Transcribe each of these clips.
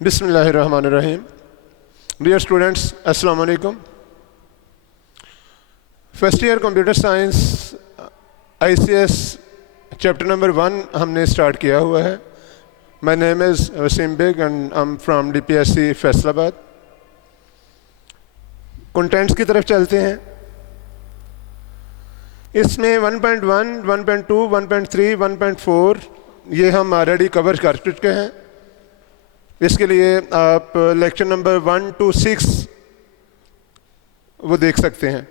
बिस्मिल्लाहिर्रहमानिर्रहीम। Dear students, अस्सलाम वालेकुम। First year computer science ICS chapter number 1 हमने स्टार्ट किया हुआ है। My name is Waseem Baig and I am from DPSC Faisalabad. Contents की तरफ चलते हैं। इसमें 1.1, 1.2, 1.3, 1.4 ये हम ऑलरेडी कवर कर चुके हैं। इसके लिए आप लेक्चर नंबर 1 to 6 वो देख सकते हैं।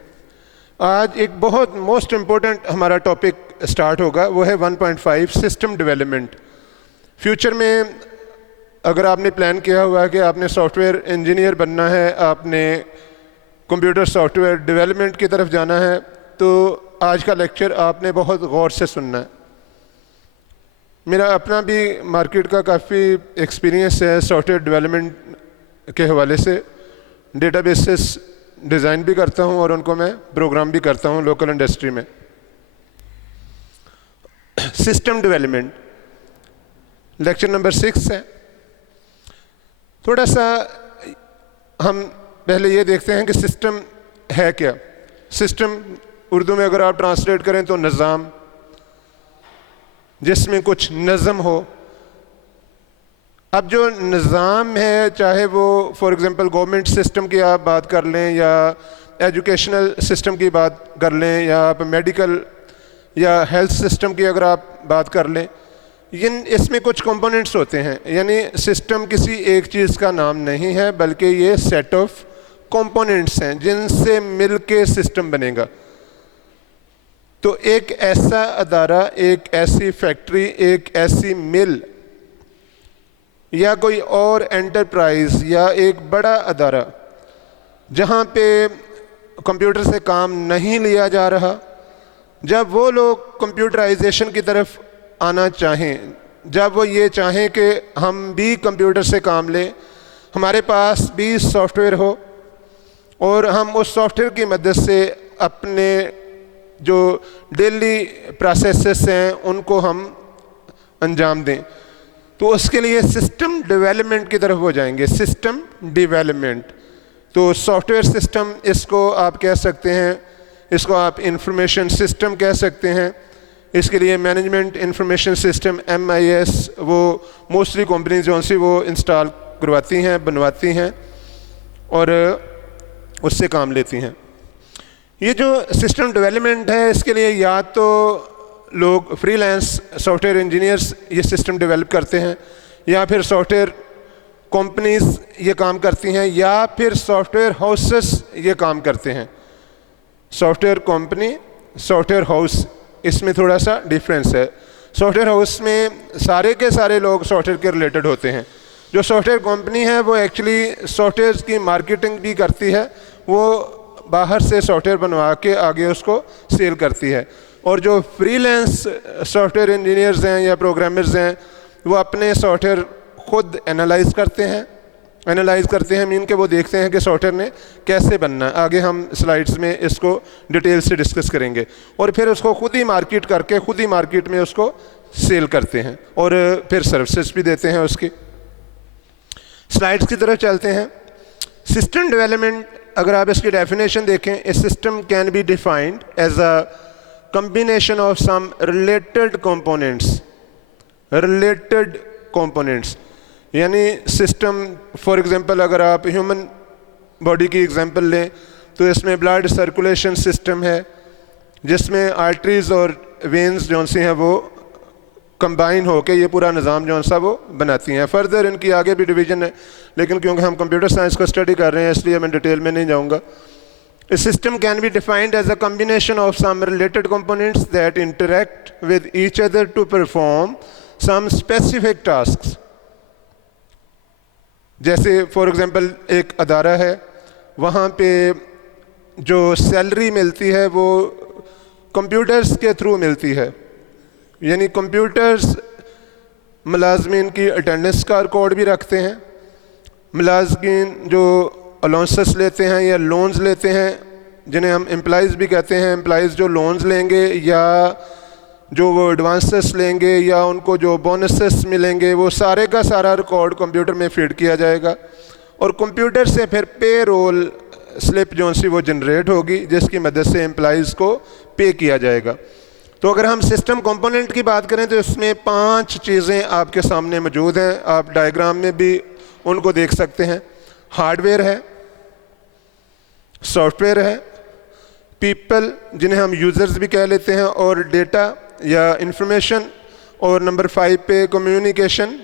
आज एक बहुत मोस्ट इम्पोर्टेंट हमारा टॉपिक स्टार्ट होगा, वो है 1.5 सिस्टम डेवलपमेंट। फ्यूचर में अगर आपने प्लान किया हुआ है कि आपने सॉफ्टवेयर इंजीनियर बनना है, आपने कंप्यूटर सॉफ्टवेयर डेवलपमेंट की तरफ जाना है, तो आज का लेक्चर आपने बहुत गौर से सुनना है। मेरा अपना भी मार्केट का काफ़ी एक्सपीरियंस है सॉफ्टवेयर डेवलपमेंट के हवाले से। डेटाबेसेस डिज़ाइन भी करता हूं और उनको मैं प्रोग्राम भी करता हूं लोकल इंडस्ट्री में। सिस्टम डेवलपमेंट लेक्चर नंबर 6 है। थोड़ा सा हम पहले ये देखते हैं कि सिस्टम है क्या। सिस्टम उर्दू में अगर आप ट्रांसलेट करें तो निज़ाम, जिसमें कुछ नज़म हो। अब जो निज़ाम है, चाहे वो फॉर एग्ज़ाम्पल गवर्नमेंट सिस्टम की आप बात कर लें या एजुकेशनल सिस्टम की बात कर लें या आप मेडिकल या हेल्थ सिस्टम की अगर आप बात कर लें, इसमें कुछ कंपोनेंट्स होते हैं। यानी सिस्टम किसी एक चीज़ का नाम नहीं है, बल्कि ये सेट ऑफ कंपोनेंट्स हैं जिनसे मिल के सिस्टम बनेगा। तो एक ऐसा अदारा, एक ऐसी फैक्ट्री, एक ऐसी मिल या कोई और एंटरप्राइज या एक बड़ा अदारा जहाँ पे कंप्यूटर से काम नहीं लिया जा रहा, जब वो लोग कंप्यूटराइजेशन की तरफ आना चाहें, जब वो ये चाहें कि हम भी कंप्यूटर से काम लें, हमारे पास भी सॉफ्टवेयर हो और हम उस सॉफ्टवेयर की मदद से अपने जो डेली प्रोसेसेस हैं उनको हम अंजाम दें, तो उसके लिए सिस्टम डेवलपमेंट की तरफ हो जाएंगे। सिस्टम डेवलपमेंट, तो सॉफ्टवेयर सिस्टम इसको आप कह सकते हैं, इसको आप इंफॉर्मेशन सिस्टम कह सकते हैं। इसके लिए मैनेजमेंट इंफॉर्मेशन सिस्टम MIS वो मोस्टली कंपनीज जो सी वो इंस्टॉल करवाती हैं, बनवाती हैं और उससे काम लेती हैं। ये जो सिस्टम डेवलपमेंट है, इसके लिए या तो लोग फ्रीलांस सॉफ्टवेयर इंजीनियर्स ये सिस्टम डेवलप करते हैं, या फिर सॉफ्टवेयर कंपनीज ये काम करती हैं, या फिर सॉफ्टवेयर हाउसेस ये काम करते हैं। सॉफ्टवेयर कंपनी, सॉफ्टवेयर हाउस, इसमें थोड़ा सा डिफरेंस है। सॉफ्टवेयर हाउस में सारे के सारे लोग सॉफ्टवेयर के रिलेटेड होते हैं। जो सॉफ्टवेयर कंपनी है वो एक्चुअली सॉफ्टवेयर की मार्केटिंग भी करती है, वो बाहर से सॉफ्टवेयर बनवा के आगे उसको सेल करती है। और जो फ्रीलांस सॉफ्टवेयर इंजीनियर्स हैं या प्रोग्रामर्स हैं, वो अपने सॉफ्टवेयर खुद एनालाइज करते हैं मीन के वो देखते हैं कि सॉफ्टवेयर ने कैसे बनना है। आगे हम स्लाइड्स में इसको डिटेल से डिस्कस करेंगे। और फिर उसको खुद ही मार्केट करके खुद ही मार्केट में उसको सेल करते हैं और फिर सर्विसेज भी देते हैं उसकी। स्लाइड्स की तरफ चलते हैं। सिस्टम डेवलपमेंट, अगर आप इसकी डेफिनेशन देखें, a system can be defined as a combination of some related components. यानी सिस्टम फॉर एग्जांपल अगर आप ह्यूमन बॉडी की एग्जांपल लें तो इसमें ब्लड सर्कुलेशन सिस्टम है, जिसमें आर्टरीज और वेन्स जो सी हैं वो कंबाइन होके ये पूरा निज़ाम जो सा वो बनाती हैं। फर्दर इनकी आगे भी डिवीज़न है, लेकिन क्योंकि हम कंप्यूटर साइंस को स्टडी कर रहे हैं इसलिए मैं डिटेल में नहीं जाऊंगा। A system can be defined as a combination of some related components that interact with each other to perform some specific tasks. जैसे फॉर एग्जांपल एक अदारा है, वहाँ पे जो सैलरी मिलती है वो कंप्यूटर्स के थ्रू मिलती है। यानी कंप्यूटर्स मुलाजमीन की अटेंडेंस का रिकॉर्ड भी रखते हैं। मुलाजमीन जो अलाउंसेस लेते हैं या लोन्स लेते हैं, जिन्हें हम एम्प्लॉइज़ भी कहते हैं, एम्प्लॉइज़ जो लोन्स लेंगे या जो वो एडवांसेस लेंगे या उनको जो बोनसेस मिलेंगे, वो सारे का सारा रिकॉर्ड कंप्यूटर में फीड किया जाएगा और कंप्यूटर से फिर पे रोल स्लिप जो सी वो जनरेट होगी, जिसकी मदद से एम्प्लॉइज़ को पे किया जाएगा। तो अगर हम सिस्टम कंपोनेंट की बात करें तो इसमें 5 चीज़ें आपके सामने मौजूद हैं, आप डायग्राम में भी उनको देख सकते हैं। हार्डवेयर है, सॉफ्टवेयर है, पीपल जिन्हें हम यूज़र्स भी कह लेते हैं, और डेटा या इंफॉर्मेशन, और नंबर 5 पे कम्युनिकेशन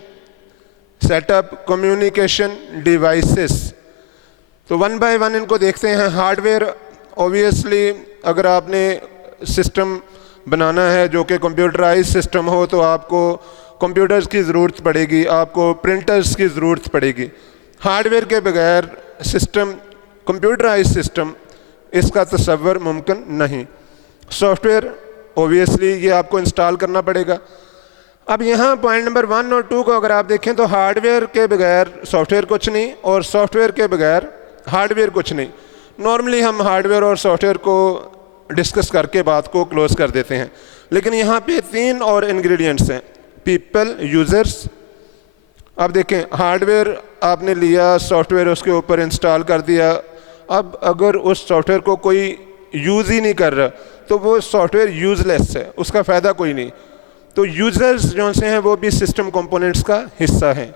सेटअप, कम्युनिकेशन डिवाइसेस। तो वन बाय वन इनको देखते हैं। हार्डवेयर, ऑब्वियसली अगर आपने सिस्टम बनाना है जो कि कंप्यूटराइज सिस्टम हो तो आपको कंप्यूटर्स की ज़रूरत पड़ेगी, आपको प्रिंटर्स की ज़रूरत पड़ेगी। हार्डवेयर के बगैर सिस्टम, कंप्यूटराइज सिस्टम, इसका तसव्वुर मुमकिन नहीं। सॉफ्टवेयर ऑब्वियसली ये आपको इंस्टॉल करना पड़ेगा। अब यहाँ पॉइंट नंबर 1 और 2 को अगर आप देखें तो हार्डवेयर के बगैर सॉफ्टवेयर कुछ नहीं और सॉफ्टवेयर के बगैर हार्डवेयर कुछ नहीं। नॉर्मली हम हार्डवेयर और सॉफ्टवेयर को डिस्कस करके बात को क्लोज कर देते हैं, लेकिन यहाँ पे 3 और इंग्रेडिएंट्स हैं, पीपल, यूज़र्स। अब देखें, हार्डवेयर आपने लिया, सॉफ्टवेयर उसके ऊपर इंस्टॉल कर दिया। अब अगर उस सॉफ्टवेयर को कोई यूज़ ही नहीं कर रहा तो वो सॉफ्टवेयर यूज़लेस है, उसका फ़ायदा कोई नहीं। तो यूज़र्स जो से हैं वो भी सिस्टम कंपोनेंट्स का हिस्सा हैं।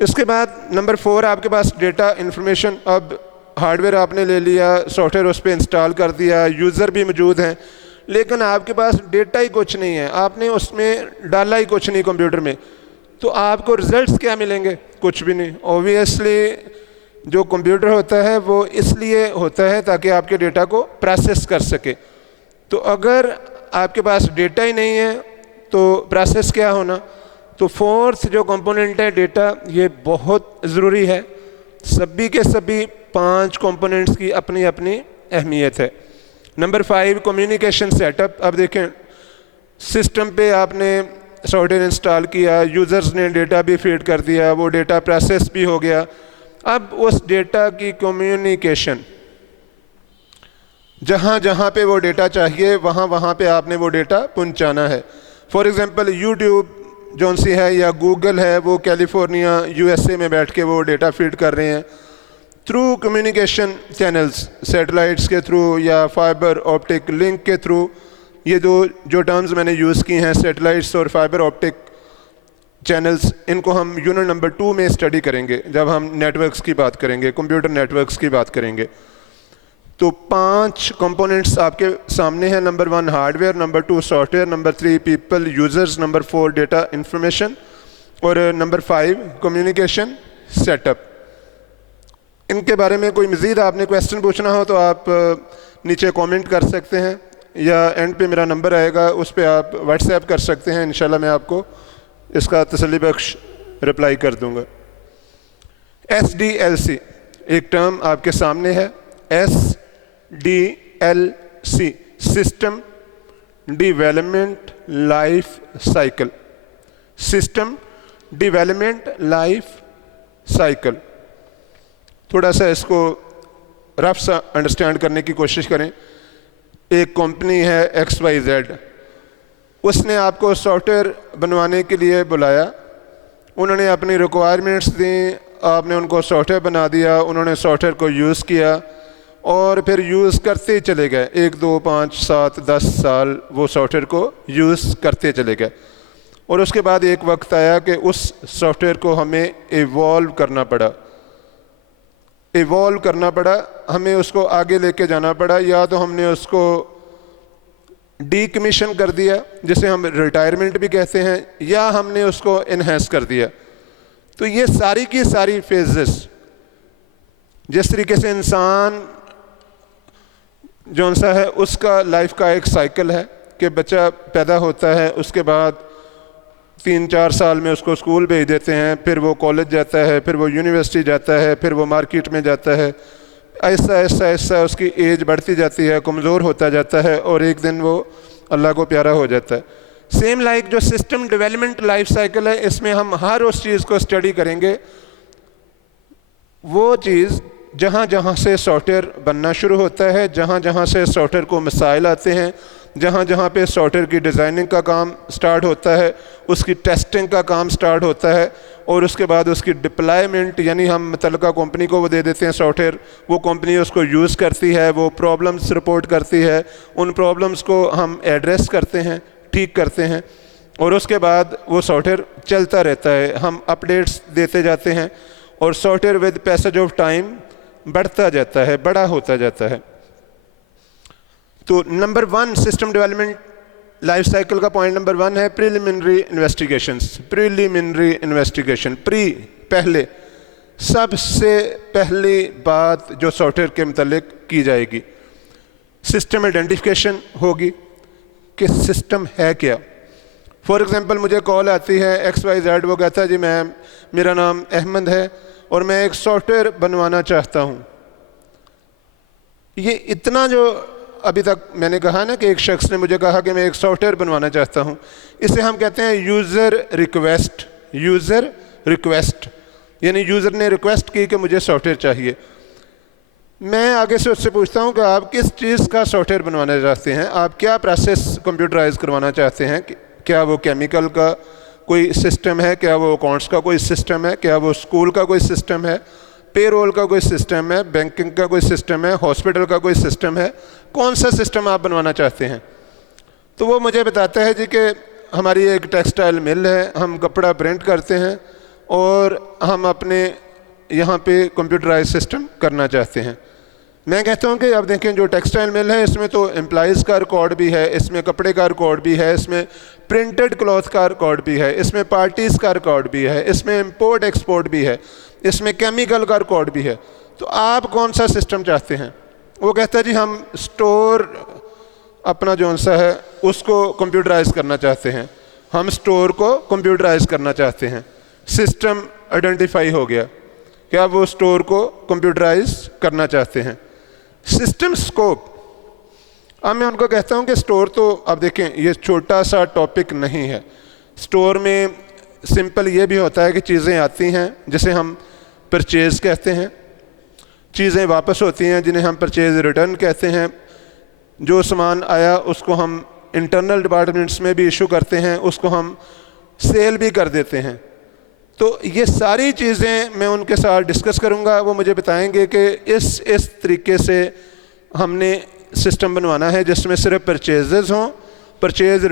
इसके बाद नंबर 4 आपके पास डेटा इंफॉर्मेशन। अब हार्डवेयर आपने ले लिया, सॉफ्टवेयर उस पर इंस्टॉल कर दिया, यूज़र भी मौजूद हैं, लेकिन आपके पास डेटा ही कुछ नहीं है, आपने उसमें डाला ही कुछ नहीं कंप्यूटर में, तो आपको रिजल्ट्स क्या मिलेंगे? कुछ भी नहीं। ऑब्वियसली जो कंप्यूटर होता है वो इसलिए होता है ताकि आपके डेटा को प्रोसेस कर सके। तो अगर आपके पास डेटा ही नहीं है तो प्रोसेस क्या होना? तो 4th जो कंपोनेंट है डेटा, ये बहुत ज़रूरी है। सभी के सभी 5 कंपोनेंट्स की अपनी अपनी अहमियत है। Number 5 communication setup. अब देखें, सिस्टम पे आपने सॉफ्टवेयर इंस्टॉल किया, यूज़र्स ने डेटा भी फीड कर दिया, वो डेटा प्रोसेस भी हो गया। अब उस डेटा की कम्युनिकेशन, जहाँ जहाँ पे वो डेटा चाहिए वहाँ वहाँ पे आपने वो डेटा पहुँचाना है। फॉर एग्ज़ाम्पल यूट्यूब जौन सी है या गूगल है, वो कैलिफोर्निया USA में बैठ के वो डेटा फीड कर रहे हैं थ्रू कम्युनिकेशन चैनल्स, सैटेलाइट्स के थ्रू या फाइबर ऑप्टिक लिंक के थ्रू। ये जो टर्म्स मैंने यूज़ की हैं, सैटेलाइट्स और फाइबर ऑप्टिक चैनल्स, इनको हम यूनिट नंबर 2 में स्टडी करेंगे जब हम नेटवर्क्स की बात करेंगे, कंप्यूटर नेटवर्क्स की बात करेंगे। तो 5 कंपोनेंट्स आपके सामने हैं। Number 1 hardware, number 2 software, number 3 people users, number 4 data information और नंबर 5 कम्युनिकेशन सेटअप। इनके बारे में कोई मज़ीद आपने क्वेश्चन पूछना हो तो आप नीचे कमेंट कर सकते हैं या एंड पे मेरा नंबर आएगा, उस पर आप व्हाट्सएप कर सकते हैं। इंशाल्लाह मैं आपको इसका तसल्ली बख्श रिप्लाई कर दूंगा। SDLC एक टर्म आपके सामने है, SDLC system development life cycle. System development life cycle, थोड़ा सा इसको रफ सा अंडरस्टैंड करने की कोशिश करें। एक कंपनी है XYZ, उसने आपको सॉफ्टवेयर बनवाने के लिए बुलाया, उन्होंने अपनी रिक्वायरमेंट्स दी, आपने उनको सॉफ्टवेयर बना दिया, उन्होंने सॉफ्टवेयर को यूज़ किया और फिर यूज़ करते चले गए। 1, 2, 5, 7, 10 साल वो सॉफ्टवेयर को यूज़ करते चले गए और उसके बाद एक वक्त आया कि उस सॉफ्टवेयर को हमें इवॉल्व करना पड़ा, हमें उसको आगे लेके जाना पड़ा। या तो हमने उसको डीकमीशन कर दिया, जिसे हम रिटायरमेंट भी कहते हैं, या हमने उसको इन्हेंस कर दिया। तो ये सारी की सारी फेजेस, जिस तरीके से इंसान जौन सा है उसका लाइफ का एक साइकिल है कि बच्चा पैदा होता है, उसके बाद 3-4 साल में उसको स्कूल भेज देते हैं, फिर वो कॉलेज जाता है, फिर वो यूनिवर्सिटी जाता है, फिर वो मार्केट में जाता है। ऐसा ऐसा ऐसा उसकी एज बढ़ती जाती है, कमज़ोर होता जाता है और एक दिन वो अल्लाह को प्यारा हो जाता है। सेम लाइक जो सिस्टम डेवलपमेंट लाइफ साइकिल है, इसमें हम हर उस चीज़ को स्टडी करेंगे, वो चीज़ जहाँ जहाँ से सॉफ्टवेयर बनना शुरू होता है, जहाँ जहाँ से सॉफ्टवेयर को मसाइल आते हैं, जहाँ जहाँ पे सॉफ्टवेयर की डिज़ाइनिंग का काम स्टार्ट होता है, उसकी टेस्टिंग का काम स्टार्ट होता है, और उसके बाद उसकी डिप्लॉयमेंट, यानी हम मुतल्लिका कंपनी को वो दे देते हैं सॉफ्टवेयर, वो कंपनी उसको यूज़ करती है, वो प्रॉब्लम्स रिपोर्ट करती है, उन प्रॉब्लम्स को हम एड्रेस करते हैं, ठीक करते हैं, और उसके बाद वो सॉफ्टवेयर चलता रहता है, हम अपडेट्स देते जाते हैं, और software with passage of time बढ़ता जाता है, बड़ा होता जाता है। तो number 1 system development life cycle का पॉइंट नंबर 1 है प्रीलिमिनरी इन्वेस्टिगेशंस। प्रीलिमिनरी इन्वेस्टिगेशन, पहले, सबसे पहली बात जो सॉफ्टवेयर के मुतालिक की जाएगी, सिस्टम आइडेंटिफिकेशन होगी कि सिस्टम है क्या। फॉर एग्जांपल मुझे कॉल आती है XYZ, वो कहता है जी मेरा नाम अहमद है और मैं एक सॉफ्टवेयर बनवाना चाहता हूँ। ये इतना जो अभी तक मैंने कहा ना कि एक शख्स ने मुझे कहा कि मैं एक सॉफ्टवेयर बनवाना चाहता हूँ, इसे हम कहते हैं यूज़र रिक्वेस्ट। यूज़र रिक्वेस्ट यानी यूज़र ने रिक्वेस्ट की कि मुझे सॉफ्टवेयर चाहिए। मैं आगे से उससे पूछता हूँ कि आप किस चीज़ का सॉफ्टवेयर बनवाना चाहते हैं, आप क्या प्रोसेस कंप्यूटराइज करवाना चाहते हैं, क्या वो केमिकल का कोई सिस्टम है, क्या वो अकाउंट्स का कोई सिस्टम है, क्या वो स्कूल का कोई सिस्टम है, पेरोल का कोई सिस्टम है, बैंकिंग का कोई सिस्टम है, हॉस्पिटल का कोई सिस्टम है, कौन सा सिस्टम आप बनवाना चाहते हैं। तो वो मुझे बताता है जी कि हमारी एक टेक्सटाइल मिल है, हम कपड़ा प्रिंट करते हैं और हम अपने यहाँ पे कंप्यूटराइज सिस्टम करना चाहते हैं। मैं कहता हूँ कि अब देखें जो टेक्सटाइल मिल है इसमें तो एम्प्लॉइज़ का रिकॉर्ड भी है, इसमें कपड़े का रिकॉर्ड भी है, इसमें प्रिंटेड क्लॉथ का रिकॉर्ड भी है, इसमें पार्टीज़ का रिकॉर्ड भी है, इसमें इंपोर्ट एक्सपोर्ट भी है, इसमें केमिकल का रिकॉर्ड भी है। तो आप कौन सा सिस्टम चाहते हैं। वो कहता है जी हम स्टोर अपना जौन सा है उसको कंप्यूटराइज करना चाहते हैं, हम स्टोर को कंप्यूटराइज करना चाहते हैं। सिस्टम आइडेंटिफाई हो गया कि आप वो स्टोर को कंप्यूटराइज करना चाहते हैं। सिस्टम स्कोप, अब मैं उनको कहता हूँ कि स्टोर तो अब देखें ये छोटा सा टॉपिक नहीं है। स्टोर में सिंपल ये भी होता है कि चीज़ें आती हैं जिसे हम परचेज़ कहते हैं, चीज़ें वापस होती हैं जिन्हें हम परचेज़ रिटर्न कहते हैं, जो सामान आया उसको हम इंटरनल डिपार्टमेंट्स में भी इशू करते हैं, उसको हम सेल भी कर देते हैं। तो ये सारी चीज़ें मैं उनके साथ डिस्कस करूँगा, वो मुझे बताएंगे कि इस तरीके से हमने सिस्टम बनवाना है जिसमें सिर्फ परचेजेज़ हों, परचेज़